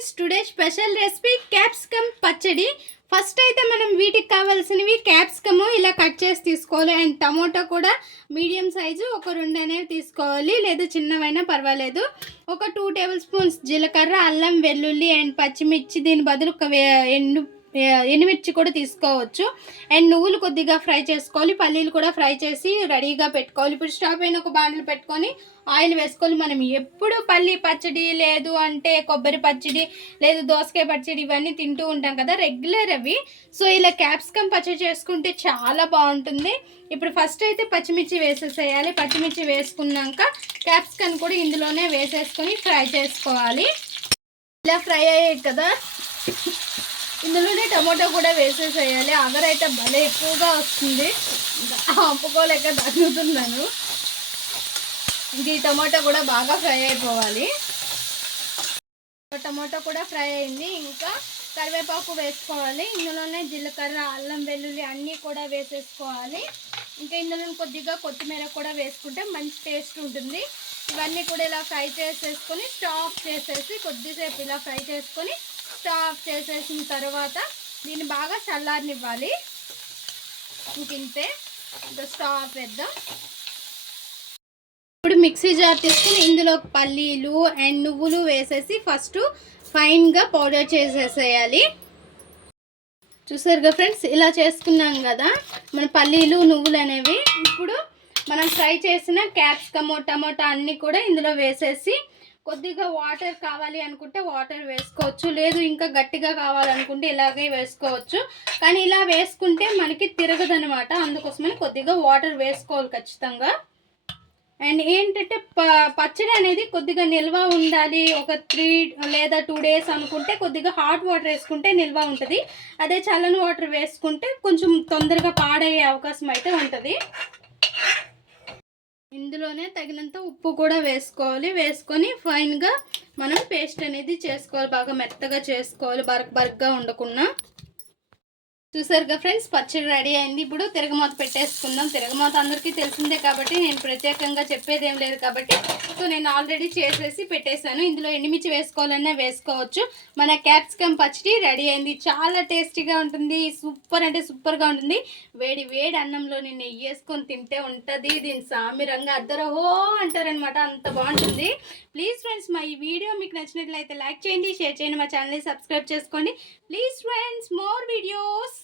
Friends today special recipe capsicum పచ్చడి. First అయితే మనం వీటికి కావాల్సినవి క్యాప్సికమ్ ఇలా కట్ చేసి తీసుకోవాలి. అండ్ టమోటా కూడా మీడియం సైజు ఒక రెండు అనేవి తీసుకోవాలి. లేదా చిన్నవైనా పర్వాలేదు. ఒక టూ టేబుల్ స్పూన్స్ జీలకర్ర అల్లం వెల్లుల్లి అండ్ పచ్చిమిర్చి. దీని బదులు ఒక వే- ఎండు ఎనిమిర్చి కూడా తీసుకోవచ్చు. అండ్ నువ్వులు కొద్దిగా ఫ్రై చేసుకోవాలి. పల్లీలు కూడా ఫ్రై చేసి రెడీగా పెట్టుకోవాలి. ఇప్పుడు స్టవ్ అయిన ఒక బాండ్లు పెట్టుకొని ఆయిల్ వేసుకోవాలి మనం ఎప్పుడు పల్లి పచ్చడి లేదు అంటే కొబ్బరి పచ్చడి లేదు దోసకాయ పచ్చడి ఇవన్నీ తింటూ ఉంటాం కదా రెగ్యులర్ అవి. సో ఇలా క్యాప్సికమ్ పచ్చడి చేసుకుంటే చాలా బాగుంటుంది. ఇప్పుడు ఫస్ట్ అయితే పచ్చిమిర్చి వేసేసేయాలి. పచ్చిమిర్చి వేసుకున్నాక క్యాప్సికమ్ కూడా ఇందులోనే వేసేసుకొని ఫ్రై చేసుకోవాలి. ఇలా ఫ్రై అయ్యాయి కదా. ఇందులోనే టమాటో కూడా వేసేసేయాలి. అగరైతే భలే ఎక్కువగా వస్తుంది. ఆపుకోలేక తగ్గుతున్నాను. ఇంక ఈ టమాటో కూడా బాగా ఫ్రై అయిపోవాలి. టమాటో కూడా ఫ్రై అయింది. ఇంకా కరివేపాకు వేసుకోవాలి. ఇందులోనే జీలకర్ర అల్లం వెల్లుల్లి అన్నీ కూడా వేసేసుకోవాలి. ఇంకా ఇందులో కొద్దిగా కొత్తిమీర కూడా వేసుకుంటే మంచి టేస్ట్ ఉంటుంది. ఇవన్నీ కూడా ఇలా ఫ్రై చేసేసుకొని స్టాప్ చేసేసి కొద్దిసేపు ఇలా ఫ్రై చేసుకొని స్టాఫ్ చేసేసిన తర్వాత దీన్ని బాగా చల్లారనివ్వాలి. ఇంక ఇంతే ఇంకా స్టాఫ్ వేద్దాం. ఇప్పుడు మిక్సీ జార్ తీసుకుని ఇందులో పల్లీలు అండ్ నువ్వులు వేసేసి ఫస్ట్ ఫైన్గా పౌడర్ చేసేసేయాలి. చూసారుగా ఫ్రెండ్స్ ఇలా చేసుకున్నాం కదా. మన పల్లీలు నువ్వులు అనేవి ఇప్పుడు మనం ఫ్రై చేసిన క్యాప్సికమ్ టమోటా అన్నీ కూడా ఇందులో వేసేసి కొద్దిగా వాటర్ కావాలి అనుకుంటే వాటర్ వేసుకోవచ్చు. లేదు ఇంకా గట్టిగా కావాలనుకుంటే ఇలాగే వేసుకోవచ్చు. కానీ ఇలా వేసుకుంటే మనకి తిరగదనమాట అందుకోసమని కొద్దిగా వాటర్ వేసుకోవాలి ఖచ్చితంగా. అండ్ ఏంటంటే ప పచ్చడి అనేది కొద్దిగా నిల్వ ఉండాలి. ఒక త్రీ లేదా టూ డేస్ అనుకుంటే కొద్దిగా హాట్ వాటర్ వేసుకుంటే నిల్వ ఉంటుంది. అదే చల్లని వాటర్ వేసుకుంటే కొంచెం తొందరగా పాడయ్యే అవకాశం అయితే ఉంటుంది. ఇందులోనే తగినంత ఉప్పు కూడా వేసుకోవాలి. వేసుకొని ఫైన్గా మనం పేస్ట్ అనేది చేసుకోవాలి. బాగా మెత్తగా చేసుకోవాలి. బరక్ బరక్గా ఉండకుండా. చూసారుగా ఫ్రెండ్స్ పచ్చడి రెడీ అయింది. ఇప్పుడు తిరగమాత పెట్టేసుకుందాం. తిరగమాత అందరికీ తెలిసిందే కాబట్టి నేను ప్రత్యేకంగా చెప్పేది ఏం లేదు కాబట్టి. సో నేను ఆల్రెడీ చేసేసి పెట్టేశాను. ఇందులో ఎండుమిర్చి వేసుకోవాలన్నా వేసుకోవచ్చు. మన క్యాప్సికమ్ పచ్చడి రెడీ అయింది. చాలా టేస్టీగా ఉంటుంది. సూపర్ అంటే సూపర్గా ఉంటుంది. వేడి వేడి అన్నంలో నేను నెయ్యి వేసుకొని తింటే ఉంటుంది. దీని సామిరంగా అద్దరు హో అంటారనమాట అంత బాగుంటుంది. ప్లీజ్ ఫ్రెండ్స్ మా ఈ వీడియో మీకు నచ్చినట్లయితే లైక్ చేయండి షేర్ చేయండి మా ఛానల్ని సబ్స్క్రైబ్ చేసుకోండి. Please friends more videos